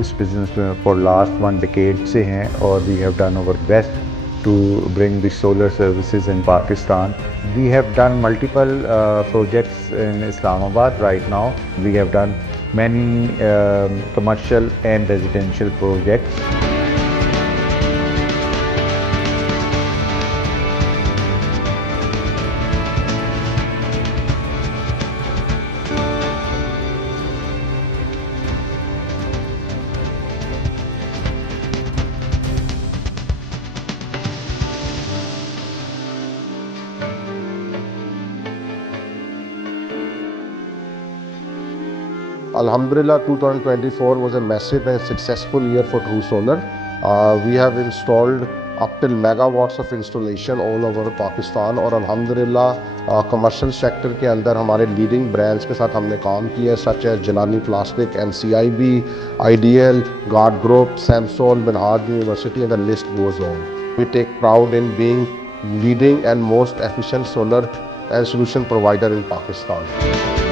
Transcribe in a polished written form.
इस बिज़नेस में for last 1 decade से हैं और we have done our best to bring the solar services in Pakistan. We have done multiple projects in Islamabad right now. We have done many commercial and residential projects. Alhamdulillah, 2024 was a massive and successful year for True Solar. We have installed up till megawatts of installation all over Pakistan और अल्हम्दुलिल्लाह commercial sector के अंदर हमारे leading brands के साथ हमने काम किया such as Jilani plastic NCIB, Ideal, God Group, Samsung, Minhaj University and the list goes on. We take proud in being leading and most efficient solar and solution provider in Pakistan.